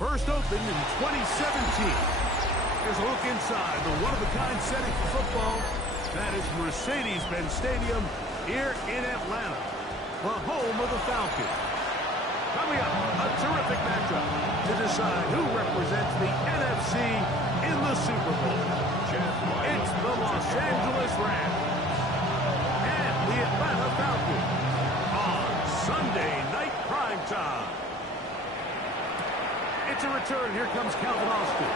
First opened in 2017. Here's a look inside the one-of-a-kind setting for football. That is Mercedes-Benz Stadium here in Atlanta, the home of the Falcons. Coming up, a terrific matchup to decide who represents the NFC in the Super Bowl. It's the Los Angeles Rams and the Atlanta Falcons on Sunday Night Primetime. It's a return. Here comes Calvin Austin.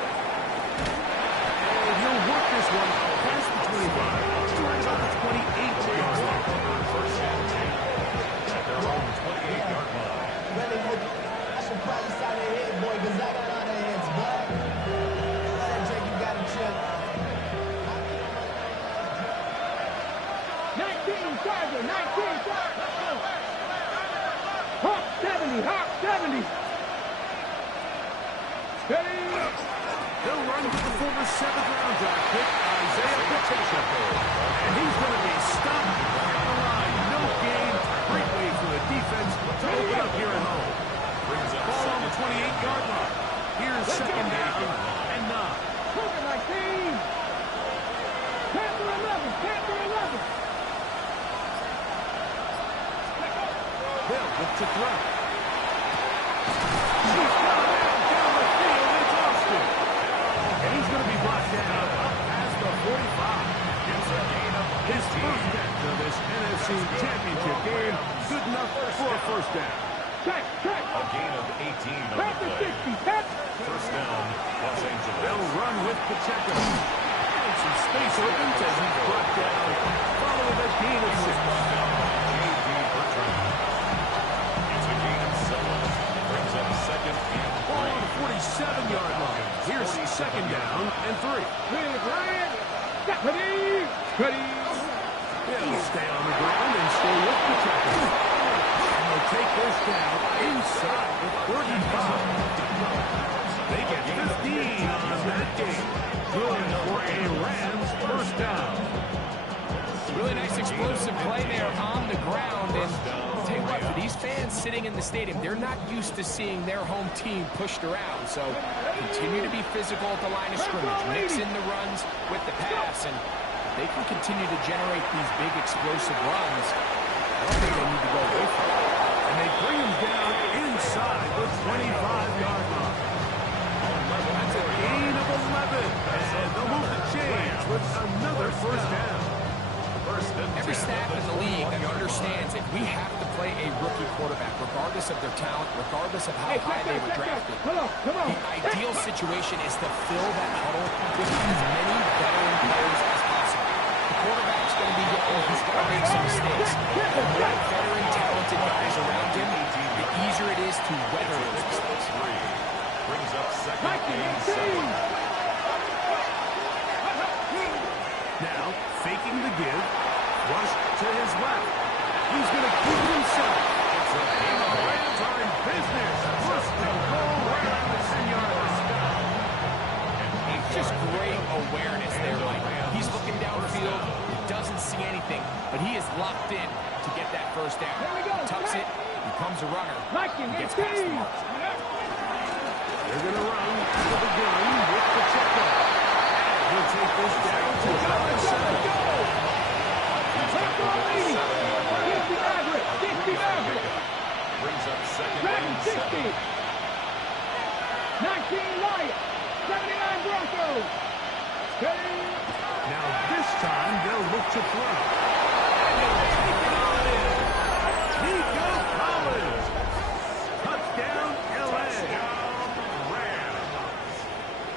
And he'll work this one past the 25 to right about the 28-yard line. First and 10 at their own 28-yard line. I should probably sign a hit, boy, because I got on the hits, boy. Cedric, you got to chill. 19 Charger, 19 Charger. Hawk 70, Hawk 70. Steady. He'll run with the former 7th-round draft pick, Isaiah Pacheco. And he's going to be stopped right on the line. No gain. Great way for the defense to open up here at home. Ball on the 28-yard line. Here's second down and 9. Hook 19. Panther 11, Panther 11. Hill looks to throw. He's got it out down the field. It's Austin. And he's going to be brought down up past the 45. It's a gain of his first catch of this NFC Championship game. Good enough for a first down. Check. A gain of 18 on the Panther play. 60, catch. First down, Los Angeles. They'll run with Pacheco. And some space opens as he's brought down following a gain of 6. J.D. Bertrand. It's a gain of 7. Brings up second and Ball 3. on the 47-yard line. Here's second down and 3. Big Ryan. Steady. He'll stay on the ground and stay with Pacheco. And they'll take this down inside the 35. They get 15 on that game. Good for a Rams first down. Really nice explosive play there on the ground. And I'll tell you what, for these fans sitting in the stadium, they're not used to seeing their home team pushed around. So continue to be physical at the line of scrimmage. Mix in the runs with the pass. And they can continue to generate these big explosive runs. I don't think they need to go away from it. And they bring him down inside the 25-yard line. That's a gain of 11. And they'll move the chains with another first down. Every staff in the league that understands if we have to play a rookie quarterback, regardless of their talent, regardless of how high they were drafted, Come on. the ideal situation is to fill that huddle with as many veteran players as possible. The quarterback's going to be young. He's going to make some mistakes. The more veteran, talented guys around him, the easier it is to weather those mistakes. Brings up second and 7. Now, faking the give, rush to his left. He's going to keep it himself. It's a game of Rams are in business. First and goal right on the 10-yard line. Just great awareness there, Mike. He's looking downfield. He doesn't see anything, but he is locked in to get that first down. Tucks it, becomes a runner, and gets past the mark. They're going to run to the gun with Pacheco. He'll take this down to about 7. Brings up second and 7. 19 Lions, 79 Broncos. Steady. Now this time they'll look to throw. And they'll take it on in. Nico Collins. Touchdown, LA.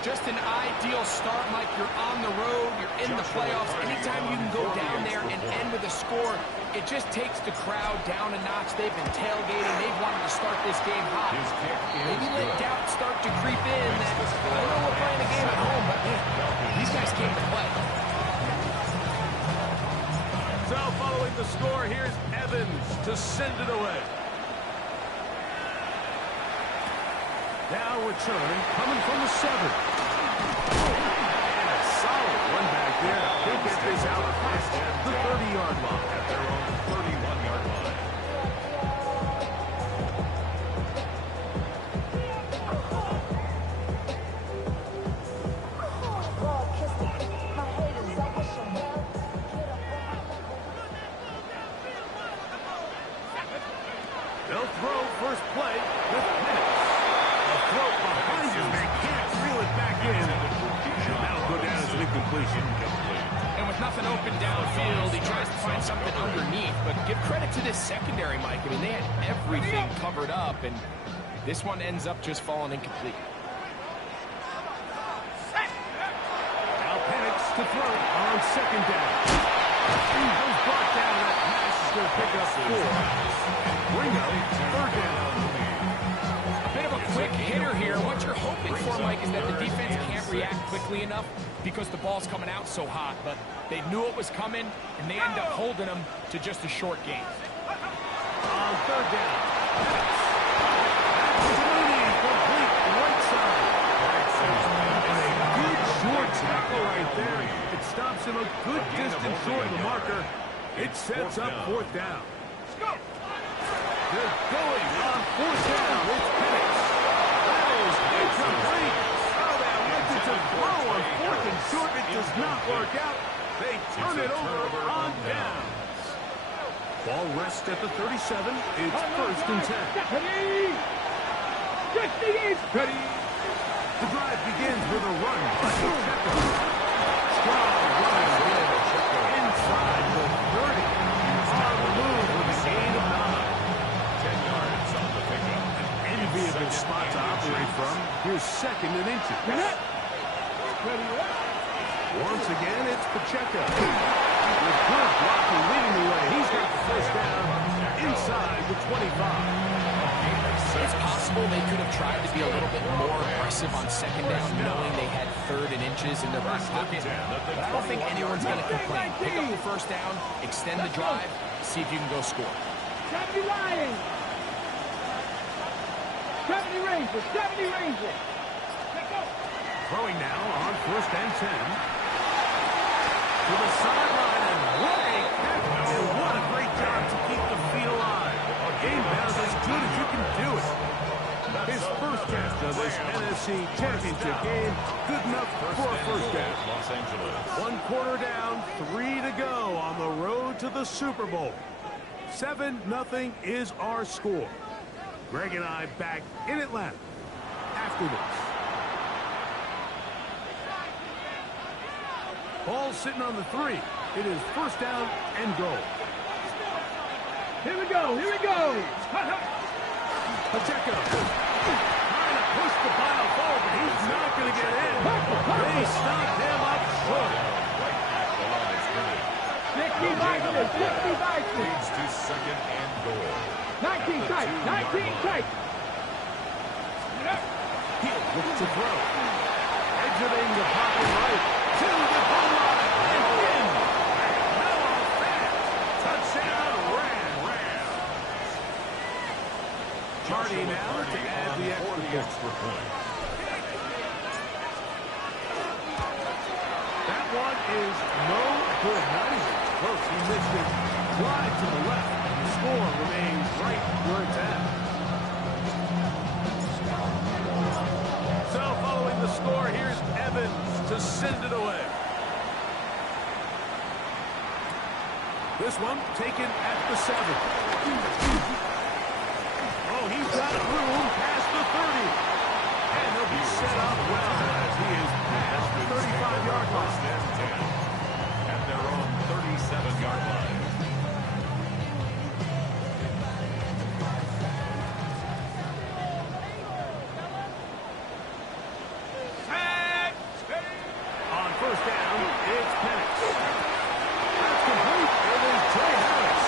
Just an ideal start, Mike. You're on the road. You're in the playoffs. Anytime you can go down there and end with a score, it just takes the crowd down a notch. They've been tailgating. They've wanted to start this game hot. Maybe let doubt start to creep in. That, I know we're playing a game at home, but man, these guys came to play. So following the score, here's Evans to send it away. Now return, coming from the 7. And a solid one back there. He'll get this out past the 30-yard line. At their own 31-yard line. completion. Incomplete. And with nothing open downfield, he tries to find something underneath. But give credit to this secondary, Mike. I mean, they had everything covered up, and this one ends up just falling incomplete. Now Penix to throw on second down. He was brought down. That pass is going to pick up 4. Bring up third down. A bit of a quick hitter here. What you're hoping for, Mike, is that the defense can't react quickly enough because the ball's coming out so hot. But they knew it was coming, and they end up holding them to just a short game. On third down. Mooney complete right side. And a good short tackle right there. It stops him a good distance short of the marker. It sets up fourth down. They're going on fourth down. It's Penix. That is incomplete. Oh, they elected to throw on fourth and short. It does not work out. They turn it over on down. Ball rests at the 37. It's first and 10. Ready. Just begins. Ready. The drive begins with a run by Pacheco. Strong running there. Inside the 30. On the move with a gain of 9. 10 yards on the pickup. Enviable spot to operate from. Here's second and inches. Once again, it's Pacheco. With good blocking leading the way. He's got the first down inside the 25. It's possible they could have tried to be a little bit more aggressive on second down, knowing they had third and inches in their back pocket. But I don't think anyone's going to complain. Pick up the first down, extend the drive, see if you can go score. 70 Lions. 70 Rangers. 70 Rangers. Let's go. Throwing now on first and 10. To the sideline, and what a catch. And what a great job to keep the feet alive. A game now as good as you can do it. His first catch of this NFC Championship game, good enough for a first down. Los Angeles. 1 quarter down, 3 to go on the road to the Super Bowl. 7-0 is our score. Greg and I back in Atlanta after this. Ball sitting on the 3. It is first down and goal. Here we go. Here we go. Pacheco trying to push the pile forward, but he's not going to get in. They stopped him up short. 60 Vikings. 60 Vikings. Leads to second and goal. 19 tight. 19 tight. He'll look to throw. Exiting the pocket right to the goal line and in. No offense. Touchdown, Rams. Hardy now to add the extra point. That one is no good. Not even close. He missed it wide to the left, and the score remains right where it's at. So following the score, here's Evans to send it away. This one taken at the 7. Oh, he's got room past the 30. And he'll be set up well as he is past the 35-yard line. At their own 37-yard line. On first down, it's Penix. That's complete. It is Trey Harris.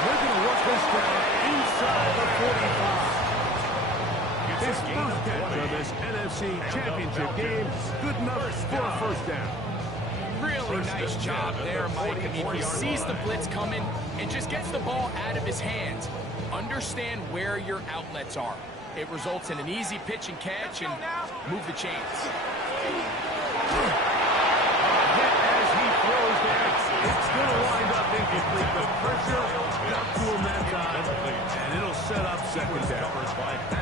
They're going to work this down inside the 45. His first catch of this NFC Championship game, good enough for a first down. Really nice job there, Mike. I mean, he sees the blitz coming and just gets the ball out of his hands. Understand where your outlets are. It results in an easy pitch and catch and move the chains. Yet as he throws there, it's going to wind up incomplete. The pressure got to him that time, and it'll set up second down.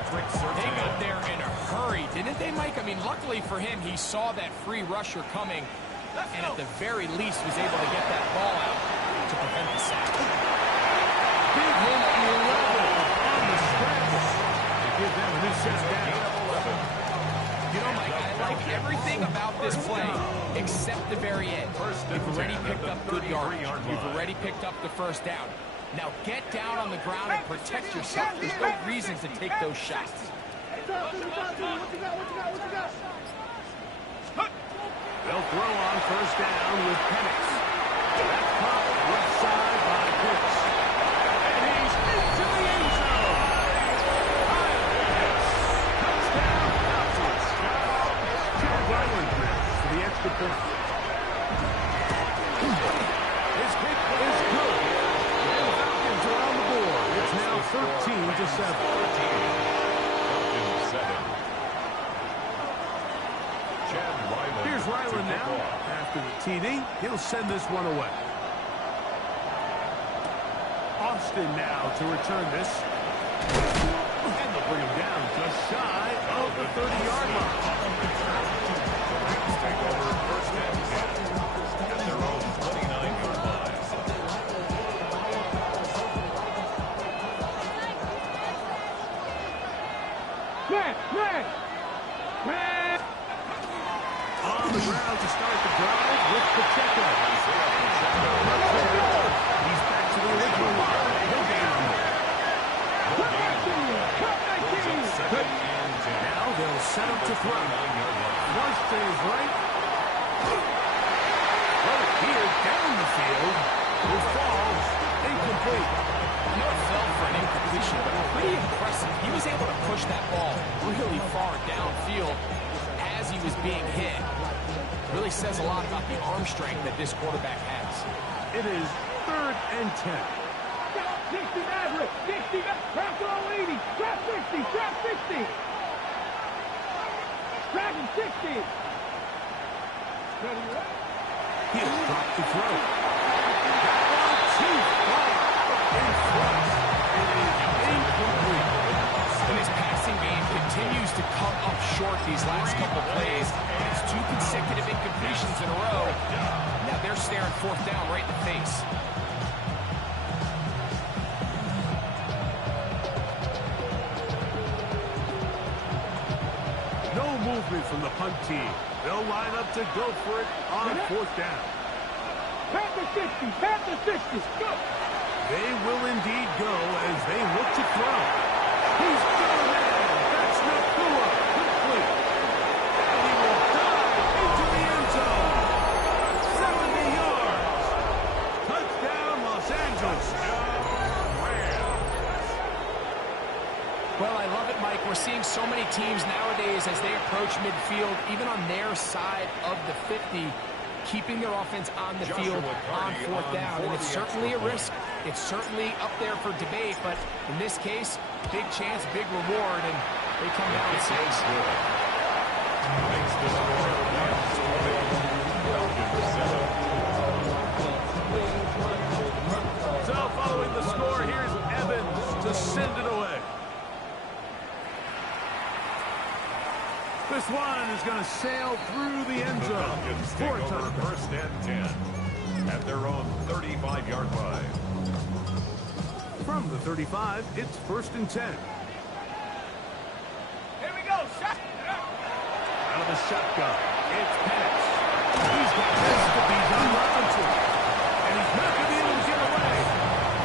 They got there in a hurry, didn't they, Mike? I mean, luckily for him, he saw that free rusher coming, and at the very least was able to get that ball out to prevent the sack. Big hit 11 on the scramble to give them a new set down. You know, Mike, I like everything about this play except the very end. You've already picked up good yardage. You've already picked up the first down. Now get down on the ground and protect yourself. There's no reason to take those shots. They'll throw on first down with Penix. That's caught left side by Pitts. And he's into the end zone. Touchdown, Falcons. Chad Ryland for the extra point. His kick is good. And the Falcons are on the board. It's now 13-7. Here's Ryland now. After the TD, he'll send this one away. Austin now to return this. And they'll bring him down just shy of the 30-yard line. Take over first and 10 at their own 29-yard line. On the ground to start the drive with Pacheco. He's back to the original line. He'll gain him. Now they'll set up to throw. Once to his right. Right here down the field. It falls incomplete. I know it fell for an incompletion, but pretty impressive. He was able to push that ball really far downfield as he was being hit. Really says a lot about the arm strength that this quarterback has. It is 3rd and 10. 60 Maverick, 60, trap to 80, trap 60, trap 60. Trap 60. He'll drop the throw. That one too far in front. It is incomplete. And his passing game continues to come up short these last couple plays. It's 2 consecutive incompletions in a row. Now they're staring 4th down right in the face. No movement from the punt team. They'll line up to go for it on 4th down. Panther 60, Panther 60, go. They will indeed go as they look to throw. He's got a man. That's Nakua. Complete. And he will dive into the end zone. 70 yards. Touchdown, Los Angeles. Well, I love it, Mike. We're seeing so many teams nowadays as they approach midfield, even on their side of the 50, keeping their offense on the field on 4th down. And it's certainly a risk. It's certainly up there for debate, but in this case, big chance, big reward, and they come down with 6. Makes the score 7. So following the score, here's Evans to send it away. This one is going to sail through the end The zone. Falcons take 4 over touchdowns. first and 10 at their own 35-yard line. From the 35, it's 1st and 10. Here we go, shot. Out of the shotgun, it's Penix. He's got this to be John Robinson. And he's not going to be able to get away.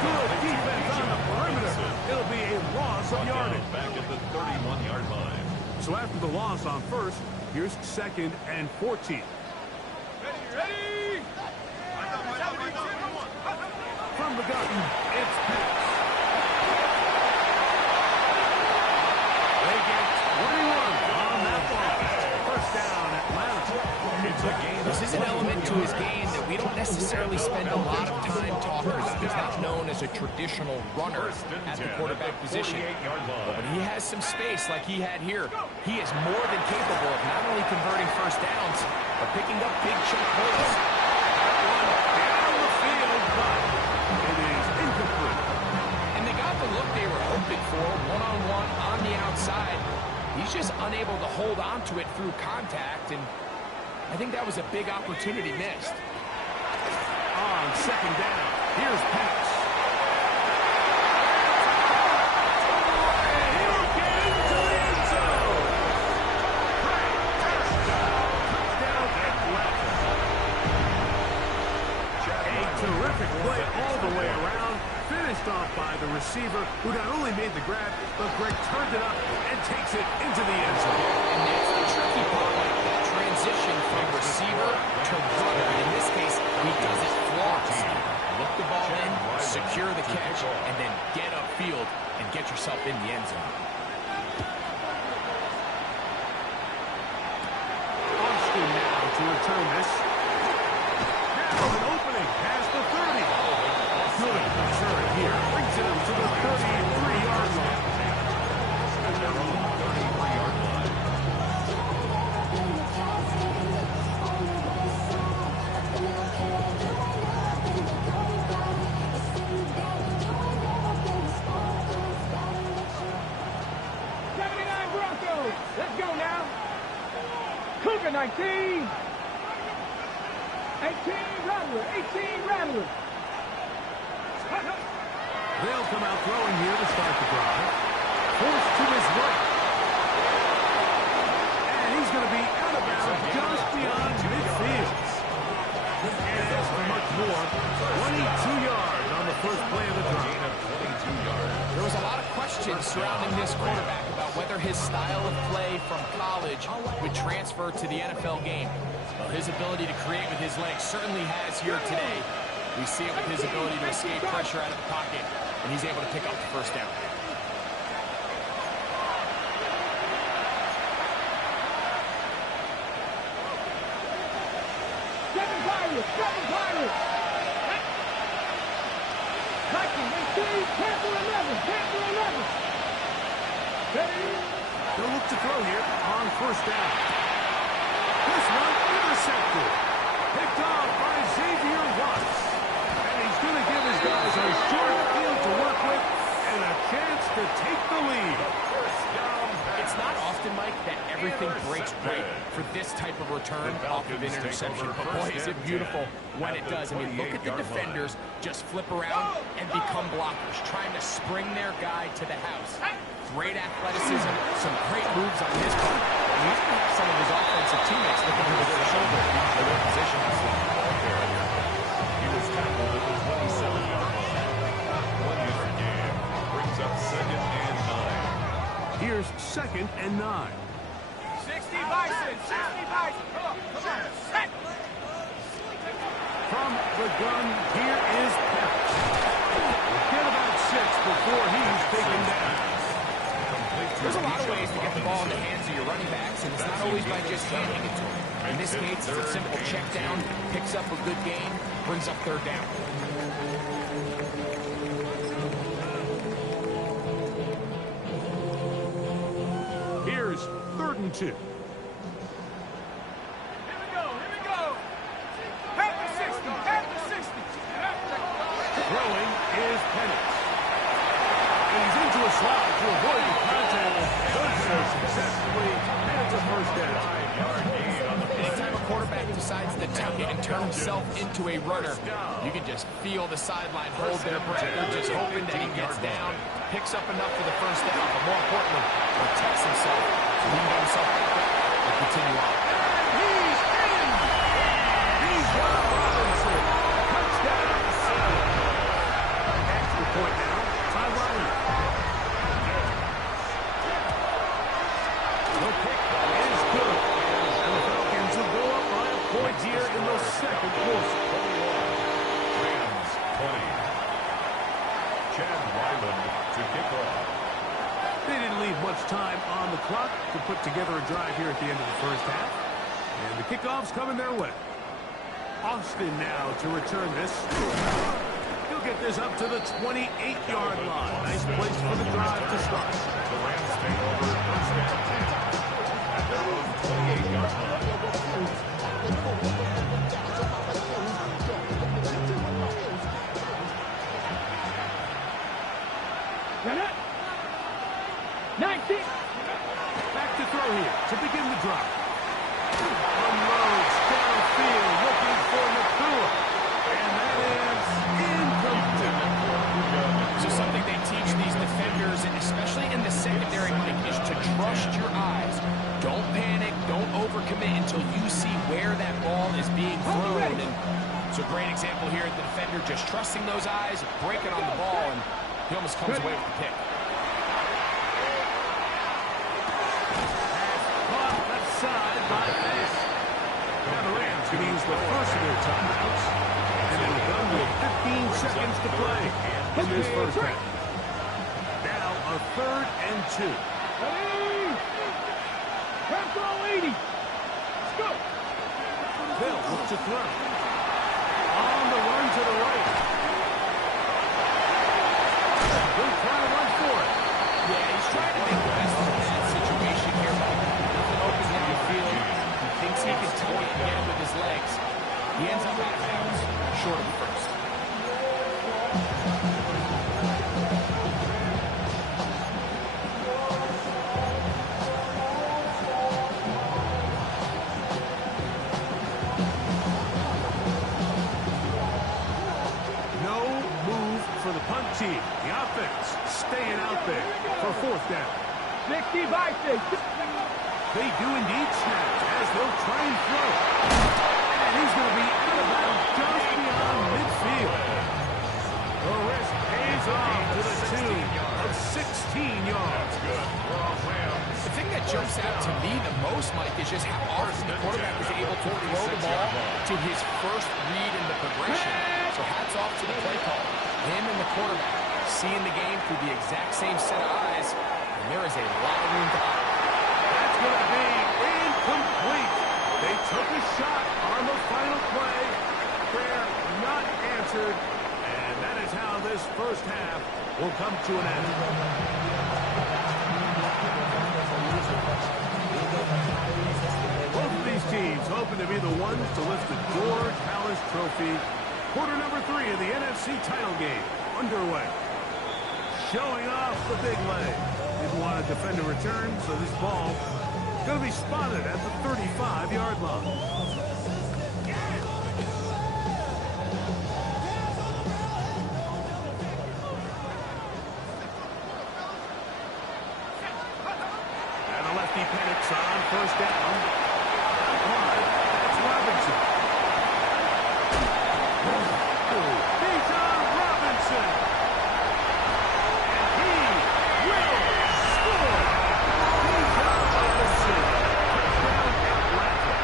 Good defense on the perimeter. It'll be a loss of yardage. Back at the 31-yard line. So after the loss on 1st, here's 2nd and 14. Ready? From the gun, it's Penix. They get 21 on that ball. First down, Atlanta. It's a game. This is an element to his game that we don't necessarily spend a lot of time talking about. He's not known as a traditional runner at the quarterback position. But when he has some space like he had here, he is more than capable of not only converting first downs, but picking up big chunk plays. Down the field, but it is incomplete. And they got the look they were hoping for, one-on-one on the outside. He's just unable to hold on to it through contact, and I think that was a big opportunity missed. On 2nd down, here's Penix. And he'll get into the end zone. pushed off by the receiver, who not only made the grab, but Greg turned it up and takes it into the end zone. And that's the tricky part, like that transition from receiver to runner. In this case, he does it flawlessly. Look the ball in, secure the catch, and then get upfield and get yourself in the end zone. Austin now to return this. Now an opening past the 30. Good return here. Brings it up to the 33-yard line. At their own 33-yard line. Broncos. Let's go now. Cougar 19. 18 Rattler. 18 Rattler. They'll come out throwing here to start the drive. Forced to his right. And he's going to be out of bounds just beyond midfield. And as for much more, 22 yards on the first play of the drive. 22 yards. There was a lot of questions surrounding this quarterback about whether his style of play from college would transfer to the NFL game. Well, his ability to create with his legs certainly has here today. We see it with his ability to escape pressure out of the pocket, and he's able to pick up the first down. Seven Pirates. Vikings 18, Panther 11. They'll look to throw here on first down. This one intercepted. Picked off by Xavier Watts. And he's going to give his guys a short field to work with and a chance to take the lead. It's not often, Mike, that everything breaks right for this type of return off of an interception. But boy, is it beautiful when it does. I mean, look at the defenders just flip around and become blockers, trying to spring their guy to the house. Great athleticism, some great moves on his part. And he's got some of his offensive teammates looking over their shoulder for their positions. He was tackled at the 27-yard line. 1 yard gain. Brings up 2nd and 9. Here's 2nd and 9. 60 Bison. Come on. Set. From the gun, here is Pepper. Get about 6 before he's taken down. There's a lot of ways to get the ball in the hands of your running backs, and it's not always by just handing it to them. In this case, it's a simple check down, picks up a good gain, brings up 3rd down. Here's 3rd and 2. Here we go. Panther 60. Throwing is Penix. And he's into a slide to avoid the contact. Does so successfully. And it's a first down. 5-yard gain on the play. Anytime a quarterback decides to tuck it and turn himself into a runner, you can just feel the sideline hold their breath. They're just hoping that he gets down, picks up enough for the first down, but more importantly, protects himself, clean himself back up, and continue on. He's in. He's Rob Robinson. Touchdown. Extra point now. Sideline. The kick is good. And the Falcons will go up by a point here in the second quarter. Rams 20. Chad Ryland to kick off. They didn't leave much time on the clock to put together a drive here at the end of the first half. And the kickoff's coming their way. Austin now to return this. He'll get this up to the 28-yard line. Nice place for the drive to start. The Rams take over 1st and 10. At their own 28-yard line. Run up. 19. Back to throw here to begin the drive. Unloads downfield looking for Nakua. And that is incomplete. So something they teach these defenders, and especially in the secondary, Mike, is to trust your eyes. Don't panic, don't overcommit until you see where that ball is being thrown. And so a great example here. The defender just trusting those eyes, breaking on the ball, and he almost comes away with the pick. Caught left side by Bass. Now the Rams can use the first of their timeouts, and it'll come with 15 seconds to play in this first half. Now a 3rd and 2. Ready? Capital 80. Let's go. Bill looks to throw. On the run to the right. Good trying to run for it. Yeah, he's trying to make the best of that situation here. Nothing open in the field. He thinks he can toe it and get it with his legs. He ends up out of bounds, short of the first. The offense staying out there for 4th down. 60 by 6. They do indeed snap as they'll try and throw. And he's going to be out of bounds just beyond midfield. The risk pays off to the tune of 16 yards. The thing that jumps out to me the most, Mike, is just how often the quarterback is able to throw the ball to his first read in the progression. So hats off to the play call. Him and the quarterback seeing the game through the exact same set of eyes, and there is a lot of room to operate. That's going to be incomplete. They took a shot on the final play. Prayer not answered, and that is how this first half will come to an end. Both of these teams hoping to be the ones to lift the George Halas Trophy. Quarter number 3 of the NFC title game underway. Showing off the big leg. Didn't want to defend a return, so this ball is going to be spotted at the 35-yard line. And the lefty panics on 1st down. Wide, that's Robinson. Bijan Robinson. And he will score. Bijan Robinson. Touchdown Atlanta.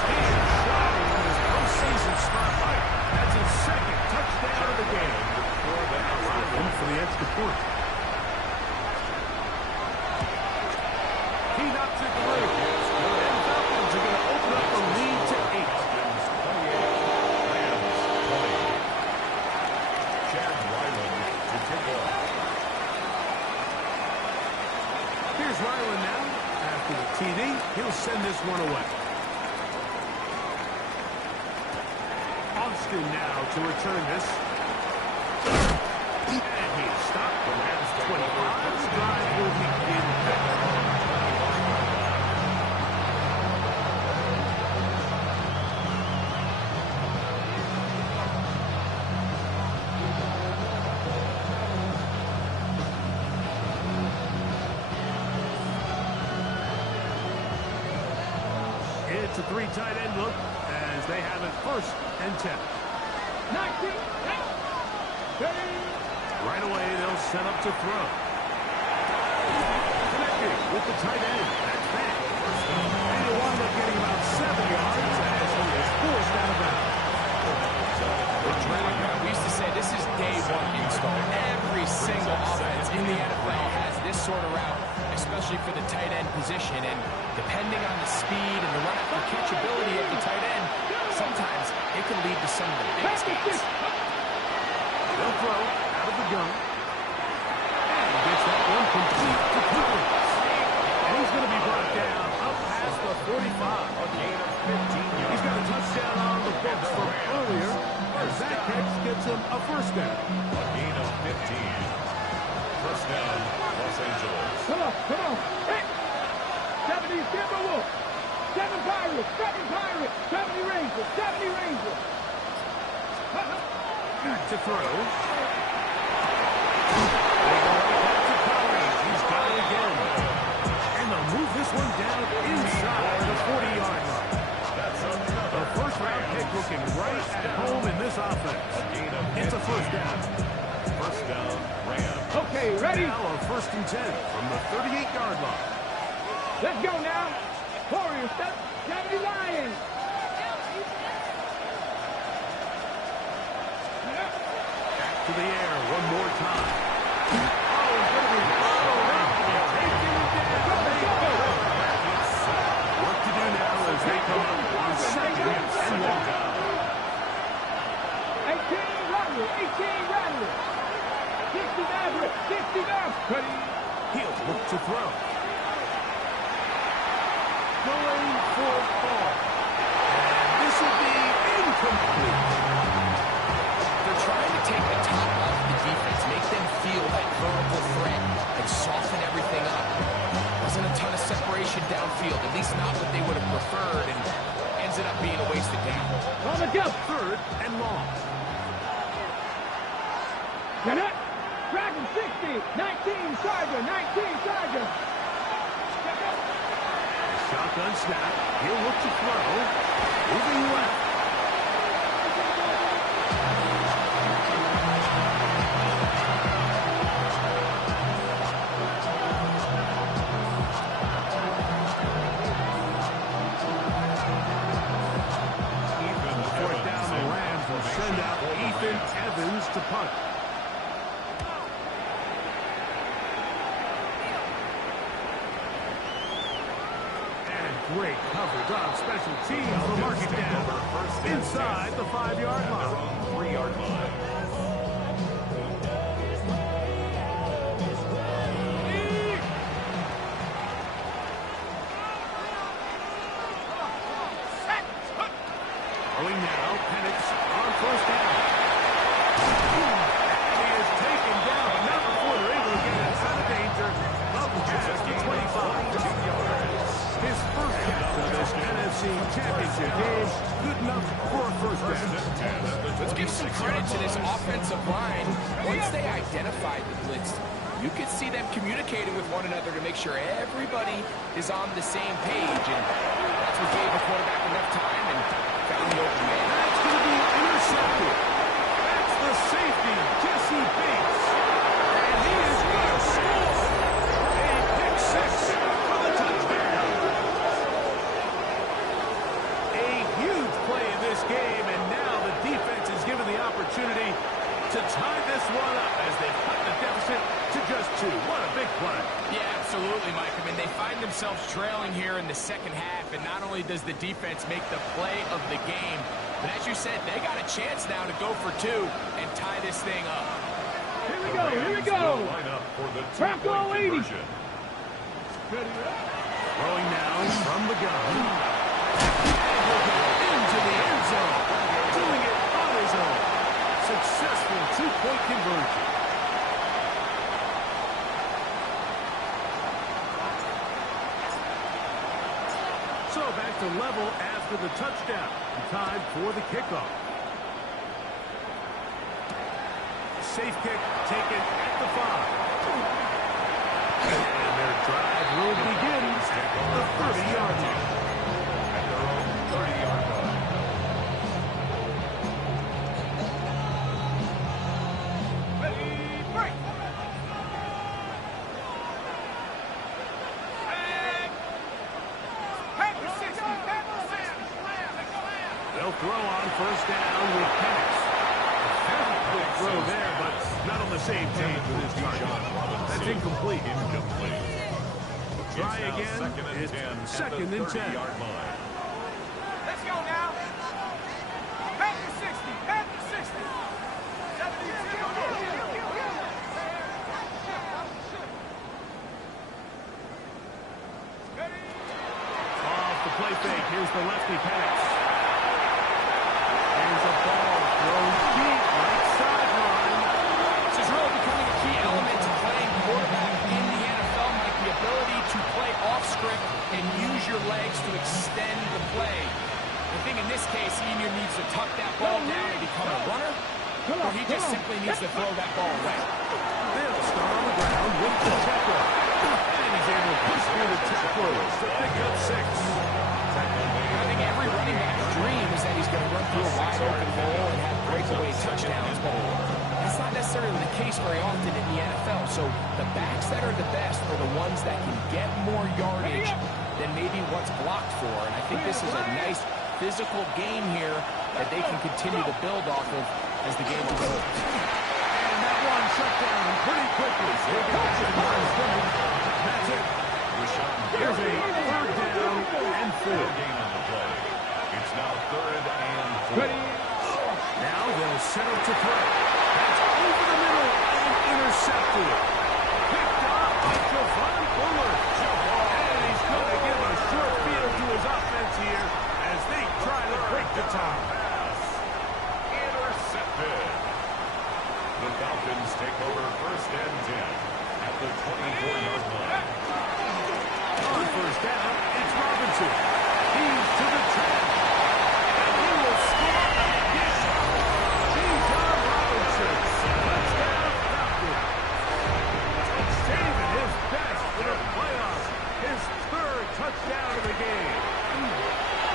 10 shining in his postseason spotlight. That's his 2nd touchdown of the game. Allowed for the extra point. He knocks it through. And Falcons are going to open up the lead to 8. Here's Ryland now. After the TD, he'll send this one away. Austin now to return this. And he's stopped. The Rams 25. This drive will begin back. It's a 3 tight end look as they have it 1st and 10. 19. Right away, they'll set up to throw. Connected with the tight end. That's back. And he'll wind up getting about 7 yards as he is forced out of bounds. We used to say this is day 1 install. Every single offense in the NFL has this sort of route, especially for the tight end position. And depending on the speed and the run-after-catchability of the tight end, sometimes it can lead to some of the biggest gains. They'll throw out of the gun. And he gets that one complete to Collins. And he's going to be brought down up past the 45. A gain of 15 yards. He's got a touchdown on the books from earlier. That catch gets him a 1st down. A gain of 15. 1st down, Los Angeles. Come on. Hey. 70 Timberwolves. 7 Pirates. 7 Pirates. 70 Rangers. 70 Rangers. Back to throw. They go right back to Collins. He's got it again. And they'll move this one down inside the 40-yard line. The 1st round pick looking right at home in offense. It's a first down. First down, Rams. Okay, ready? Now a 1st and 10 from the 38-yard line. Let's go now. Warriors, step. 70 Lions. To the air one more time. Oh, he's going to be followed up. Taking it down. What to do now as they come up on 2nd and long. 18 Rattler. 18 Rattler. 60 Maverick. 60 Maverick. He'll look to throw. Going for ball. And this will be incomplete. They're trying to take the top off the defense, make them feel that vertical threat, and soften everything up. Wasn't a ton of separation downfield, at least not what they would have preferred, and ends up being a wasted down. On the jump. 3rd and long. Get it. Dragon 60. 19 Charger. 19 Charger. Shotgun snap. He'll look to throw. Moving left. Fourth down, the Rams will send out Ethan Evans to punt. Great coverage on special teams to mark it down inside the 5-yard line. 3-yard line. Going now, Penix on 1st down. And he is taken down, but not before they're able to get it out of danger. Up past the 25. His first catch of this NFC Championship game, good enough for a first down. Let's give some credit to this offensive line. Once they identified the blitz, you could see them communicating with one another to make sure everybody is on the same page. And that's what gave the quarterback enough time and found the open man. That's going to be intercepted. That's the safety, Jesse Bates. And he is going to score. A pick 6 for the touchdown. A huge play in this game, and now the defense is given the opportunity to tie this one up as they cut the deficit to just 2. What a big play. Yeah, absolutely, Mike. I mean, they find themselves trailing here in the second half, and not only does the defense make the play of the game, but as you said, they got a chance now to go for 2 and tie this thing up. Here we go. Here we go. Line up for the Bronco 80. Throwing now from the gun. And he'll go into the end zone. Doing it on his own. Successful 2-point conversion. So back to level after the touchdown. Time for the kickoff. Safe kick taken at the 5. And their drive will begin at the 30-yard line. At their own 30-yard line. They'll throw on 1st down with Penix. Very quick throw there, but not on the same page with his target. That's incomplete. Try again. It's 2nd and 10. Let's go now. Panther 60. Panther 60. 72. Off the play fake. Here's the lefty Penix. Here's a ball thrown deep right sideline. This is really becoming a key element to playing quarterback in the NFL, Mike, the ability to play off script and use your legs to extend the play. I think in this case, he either needs to tuck that ball down and become a runner, or he just simply needs to throw that ball away. They'll start on the ground with Pacheco. And he's able to push through the tackles to pick up 6. I think every running back's dream is that he's going to run through a wide open hole and have breakaway That's not necessarily the case very often in the NFL. So the backs that are the best are the ones that can get more yardage than maybe what's blocked for. And I think this is a nice physical game here that they can continue to build off of as the game unfolds. And that one shut down pretty quickly. That's it. Here's a 3rd down and 4. Gain on the play. It's now 3rd and 4. Now they'll set up to throw. That's over the middle and intercepted. Picked up by Javon Bullard. And he's going to give a short field to his offense here as they try to break the tie. Intercepted. The Falcons take over 1st and 10 at the 24-yard line. On 1st down, it's Robinson. He's to the 10. And he will score again. Bijan Robinson. Touchdown, Falcons. Saving his best for the playoffs. His 3rd touchdown of the game.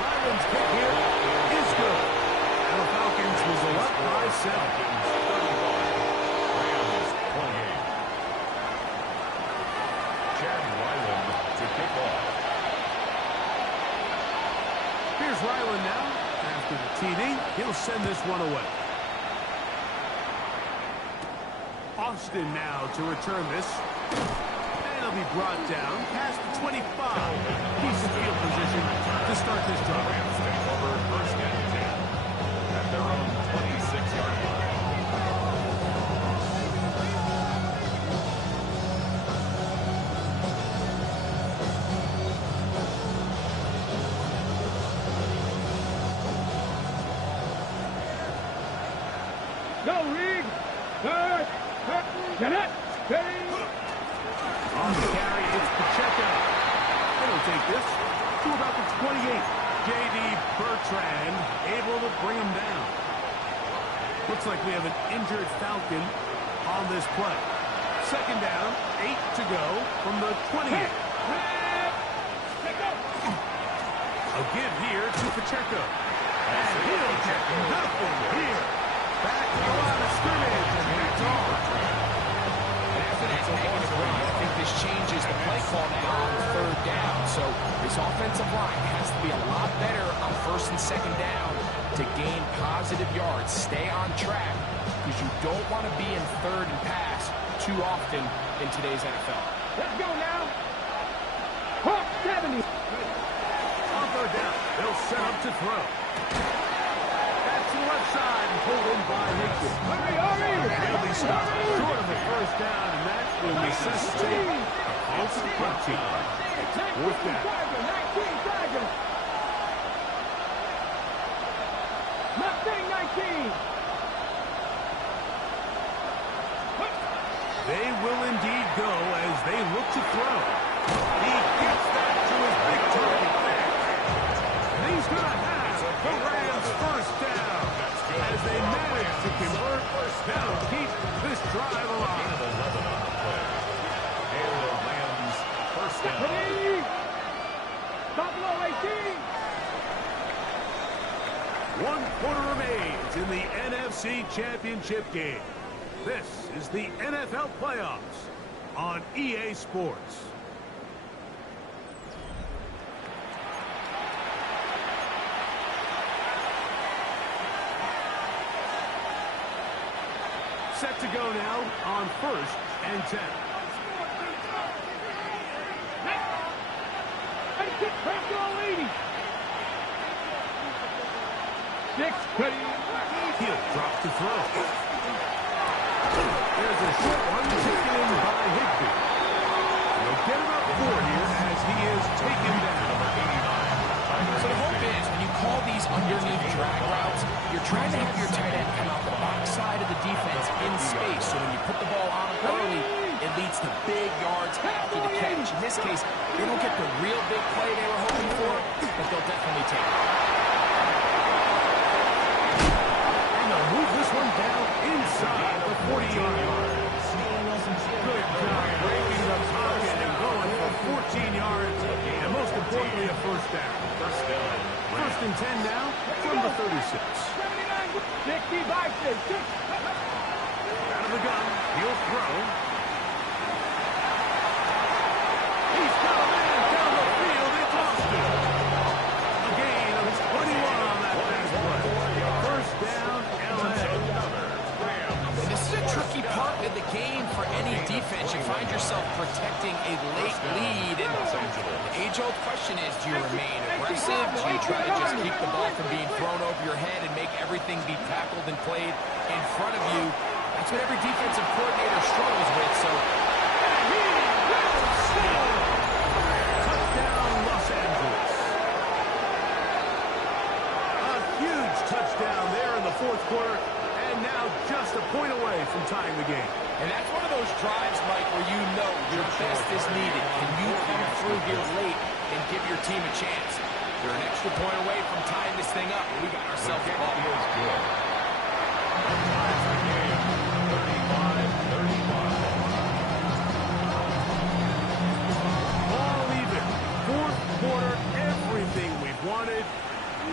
Ryland's kick here is good. And the Falcons will go up by 7. Here's Ryland now. After the TD, he'll send this one away. Austin now to return this. And he'll be brought down past the 25. Decent field position to start this drive. Rams take over 1st and 10 at their own 26-yard line. Go, Reed. Get it. On the carry, it's Pacheco. They'll take this to about the 28. J.D. Bertrand able to bring him down. Looks like we have an injured Falcon on this play. 2nd down, 8 to go from the 28. A give here to Pacheco. And he'll get nothing here. Back to the line of scrimmage, and it's on. After that negative run, I think this changes the play call now on 3rd down. So this offensive line has to be a lot better on 1st and 2nd down to gain positive yards. Stay on track because you don't want to be in 3rd and pass too often in today's NFL. Let's go now. Hawk 70. On 3rd down, they'll set up to throw. To the left side and pulled in by Higbee. He'll be stopped short of the 1st down, and that will necessitate a offensive punt team. 4th down. 19. They will indeed go as they look to throw. He gets that to his big target. And he's going to have the Rams 1st down. As they manage to convert, that'll keep this drive alive. 11 on the play. And the Rams 1st down. Top low 18. 1 quarter remains in the NFC Championship game. This is the NFL Playoffs on EA Sports. Set to go now on 1st and 10. He'll drop to throw. There's a short one taken in by Higbee. He'll get about 4 here as he is taken down. So the hope is when you call these underneath drag routes, you're trying to have your tight end come out the box side of the defense in space. So when you put the ball on him early, it leads to big yards after the catch. In this case, they don't get the real big play they were hoping for, but they'll definitely take it. And they'll move this one down inside the 40-yard line. Good job breaking the pocket and going for 14 yards, and most importantly, a 1st down. 1st down. 1st and 10 now from the 36. 60 by 6. the gun. He'll throw. He's got a man down the field. It's Austin. A gain of 21 on that pass play. First down, LA. And this is a tricky part of the game for any defense. You find yourself protecting a late lead. And the age-old question is, do you remain aggressive? Do you try to just keep the ball from being thrown over your head and make everything be tackled and played in front of you? That's what every defensive coordinator struggles with. So, touchdown, Los Angeles. A huge touchdown there in the fourth quarter, and now just a point away from tying the game. and that's one of those drives, Mike, where you know your best is needed. Can you come through here late and give your team a chance? They're an extra point away from tying this thing up. We got ourselves a ball. All even. Fourth quarter, everything we've wanted.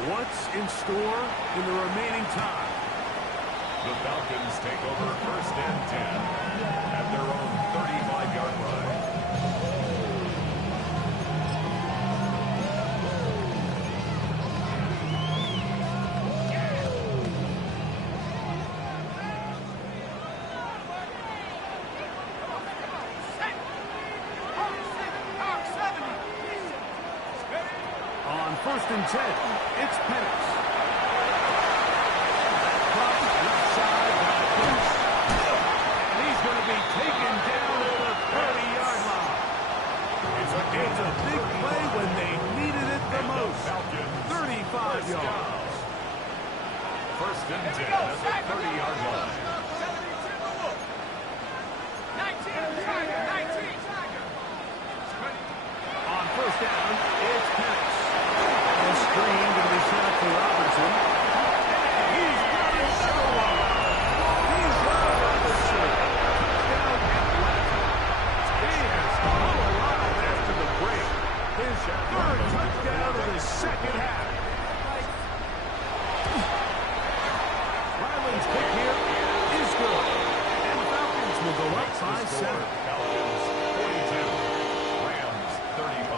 What's in store in the remaining time? The Falcons take over first and 10 at their own 35-yard line. On first and 10, it's Penix. And he's going to be taken down at the 30-yard line. It's a big play when they needed it the most. 35 yards. First and 10 at the 30-yard line. 19. On first down, it's Penix. A screen going to be set up for Robinson. And he's got another one. He's got Robinson. Touchdown Atlanta. He has come alive after the break. His third touchdown of the second half. Ryland's kick here is good. And the Falcons will go up by 7. Falcons 42, Rams 35.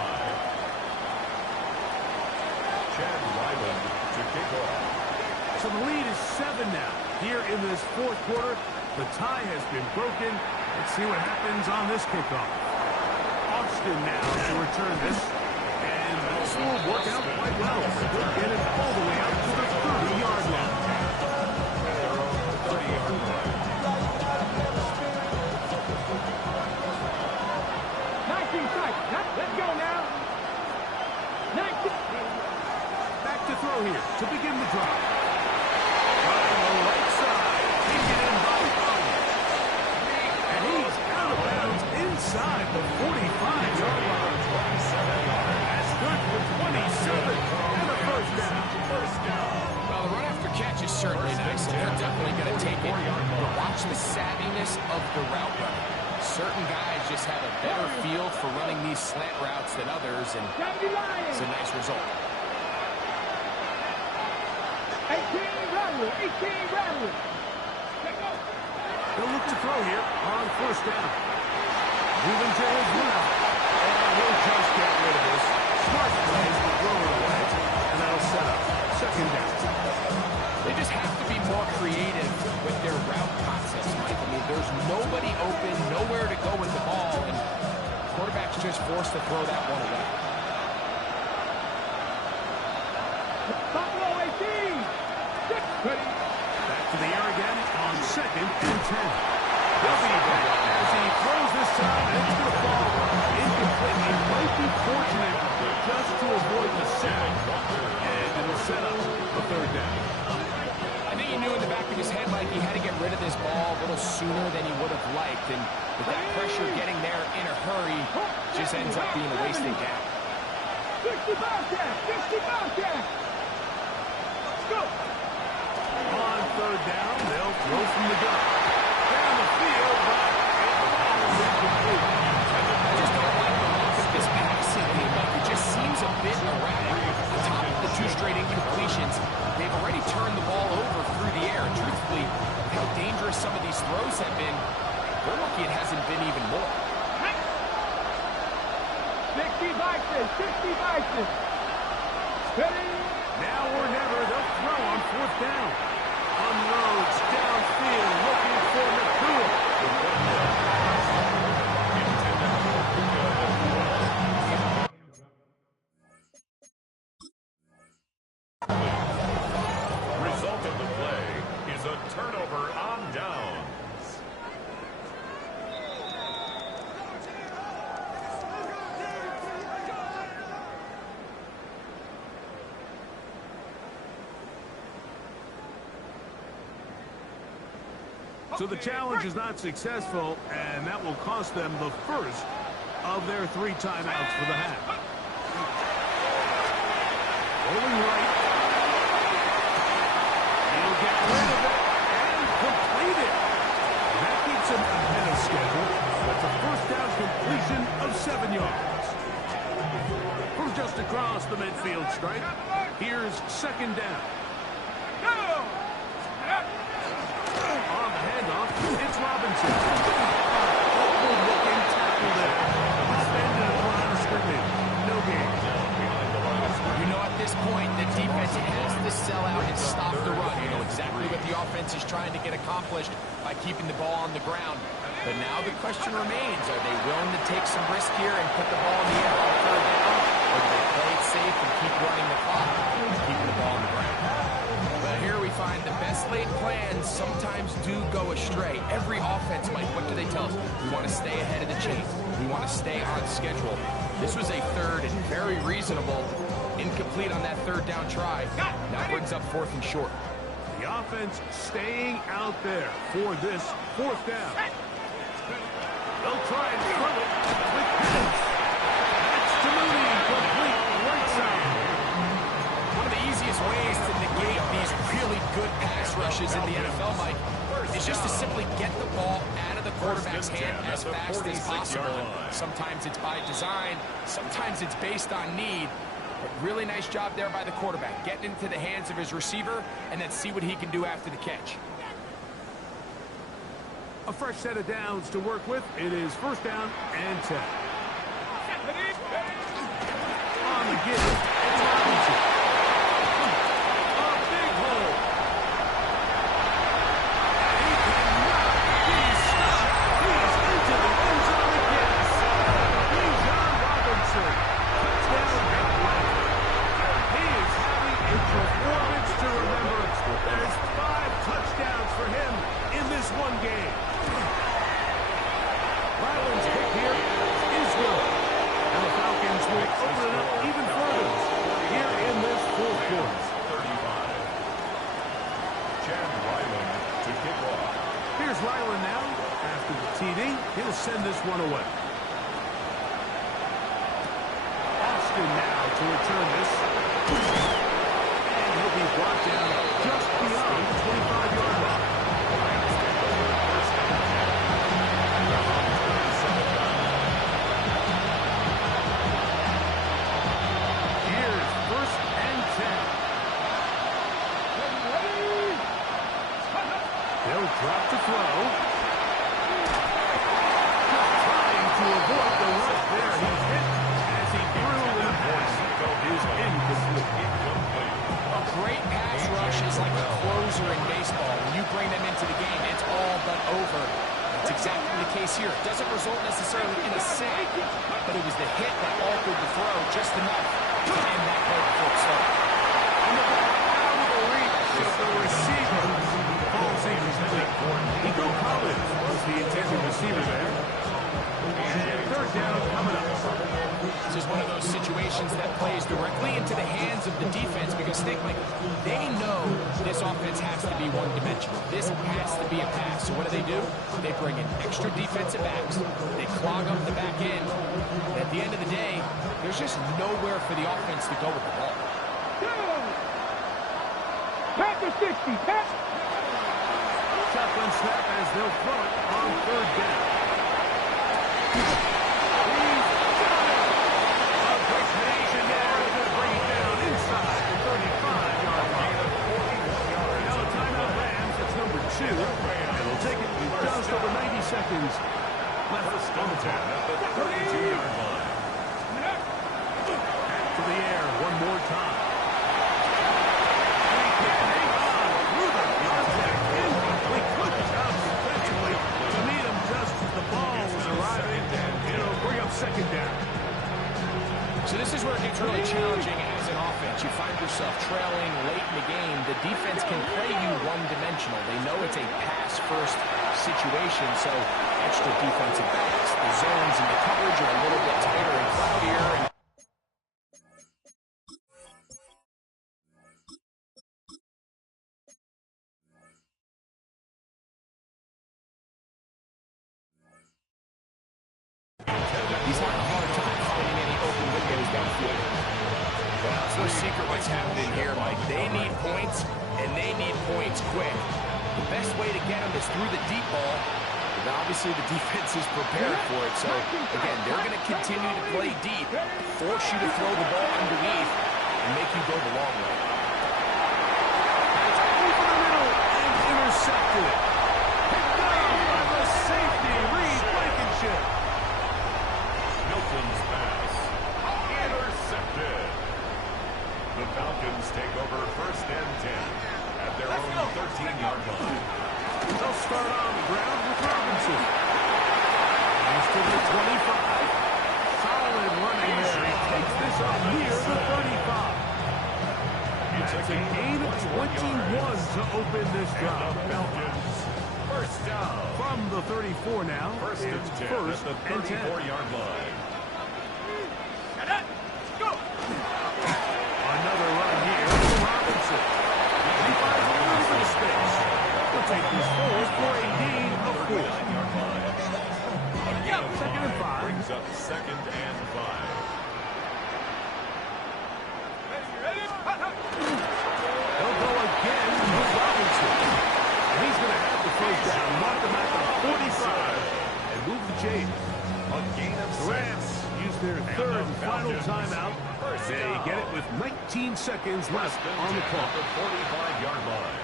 Chad Ryland to kick off. So the lead is 7 now. Here in this fourth quarter, the tie has been broken. Let's see what happens on this kickoff. Austin now to return this. And this will work out quite well. They'll get it all the way out to the 30-yard line. At their own 30-yard line. 19 seconds. Let's go now. 19. Back to throw here to begin the drive. Trying the right side. Taken in by Thomas. And he's out of bounds inside the 45-yard line. That's good for 27 and a first down. Well, the run after catch is certainly nice, and they're definitely going to take it. But watch the savviness of the route runner. Certain guys just have a better feel for running these slant routes than others, and it's a nice result. 18 Rattler. He'll look to throw here on first down. Moving to his left. And he'll just get rid of this. Smart plays to throw it away. And that'll set up second down. They just have to be more creative with their route concepts, Mike. I mean, there's nobody open, nowhere to go with the ball, and quarterback's just forced to throw that one away. Buffalo 18. Back to the air again on second and 10. He'll be back as he throws this time. And it's going to fall incomplete. He might be fortunate just to avoid the sack. And it'll set up the third down. I think he knew in the back of his head, Mike, he had to get rid of this ball a little sooner than he would have liked. And with that pressure getting there in a hurry, just ends up being a wasted down. 60 Bobcat. Let's go. On third down, they'll throw from the gun. Down the field, but it's incomplete. I just don't like the look of this passing game, Mike. It just seems a bit erratic. On top of the 2 straight incompletions, they've already turned the ball over through the air. Truthfully, with how dangerous some of these throws have been, they're lucky it hasn't been even more. 60 vices, 60 vices. Ready? Now or never, they'll throw on fourth down. Unloads downfield, looking for Nakua. Result of the play is a turnover on downs. So the challenge is not successful, and that will cost them the first of their 3 timeouts for the half. Rolling right. He'll get rid of it and complete it. That keeps him ahead of schedule. That's a first down completion of 7 yards. From just across the midfield stripe, here's second down. On the handoff, it's Robinson. Looking tackle there. Suspended at the line of scrimmage. No game. You know, at this point, the defense has to sell out and stop the run. You know exactly what the offense is trying to get accomplished by keeping the ball on the ground. But now the question remains, are they willing to take some risk here and put the ball in the air on third down? Or do they play it safe and keep running the clock, keeping the ball on the ground? But here we find the best laid plans sometimes do go astray. Every offense, Mike, what do they tell us? We want to stay ahead of the chain. We want to stay on schedule. This was a third and very reasonable. Incomplete on that third down try. Now brings up fourth and short. The offense staying out there for this fourth down. They'll try and throw it with Penance. That's to Mooney, complete right side. One of the easiest ways to negate these really good pass rushes in the NFL, Mike, is just to simply get the ball out of the quarterback's hand as fast as possible. Sometimes it's by design, sometimes it's based on need. But really nice job there by the quarterback, getting into the hands of his receiver, and then see what he can do after the catch. A fresh set of downs to work with. It is first down and 10. On the give, it's Robinson. A big hole. He cannot be stopped. He's into the end zone again. Bijan Robinson. Touchdown, Atlanta. He is having a performance to remember. There's 5 touchdowns for him in this one game. Ryland's kick here is good. And the Falcons will open it up even further here in this fourth quarter. 35. Chad Ryland to kick off. Here's Ryland now. After the TD, he'll send this one away. Austin now to return this. And he'll be brought down just beyond the 25-yard line. Here's first and 10. They'll drop the throw. Just trying to avoid the rush there. He's hit as he threw in the pass. Is incomplete. A great pass rush is like a closer in baseball. When you bring them into the game, it's all but over. That's exactly the case here. It doesn't result necessarily in a sack, but it was the hit that altered the throw just enough to end that play before it started. And the ball out of the reach of the receiver. Falls incomplete. Nico Collins was the intended receiver there. And third down coming up. This is one of those situations that plays directly into the hands of the defense because think, Mike, they know this offense has to be one-dimensional. This has to be a pass. So what do? They bring in extra defensive backs. They clog up the back end. And at the end of the day, there's just nowhere for the offense to go with the ball. Pack the 60, pack. Shotgun snap as they'll throw it on third down. He's got it. A quick connection there to bring it down inside the 35-yard line. Now a timeout Rams. It's number 2. And they'll take seconds left on the clock. At the 32-yard line. Back to the air one more time. He can't hang on through the contact. Incomplete. Good job defensively to meet him just as the ball was arriving. It'll bring up second down. So this is where it gets really challenging as an offense. You find yourself trailing late in the game. The defense can play you one-dimensional. They know it's a pass-first situation, so extra defensive backs. The zones and the coverage are a little bit tighter and cloudier. He's having a hard time finding any open windows downfield. Well, it's no secret what's happening here, Mike. They need points, and they need points quick. The best way to get them is through the deep ball. And obviously, the defense is prepared for it. So, again, they're going to continue to play deep, force you to throw the ball underneath, and make you go the long way. That's over the middle and intercepted. Picked up by the safety, Reed Blankenship. Milton's pass. Intercepted. The Falcons take over first and 10 at their own 13-yard line. They'll start on the ground with Robinson. He's to the 25. Solid running there. He takes this up near the 35. It's a gain of 21 to open this drive. The Falcons first down. From the 34 now. First and 10 First at the and 10. 34-yard line. Another run here for Robinson. He finds a little bit of space. He'll take this forward for a gain of 4. 39-yard line. Second and 5. Brings up second and 5. He'll go again with Robinson. And he's going to have the first down. Mark him at the 45. And move the chains. A gain of 6. Rams use their third and final timeout. They get it with 19 seconds left on the clock. The 45-yard line.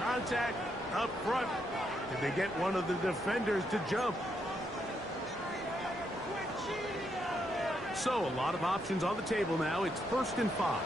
Contact up front. Did they get one of the defenders to jump? So a lot of options on the table now. It's first and 5.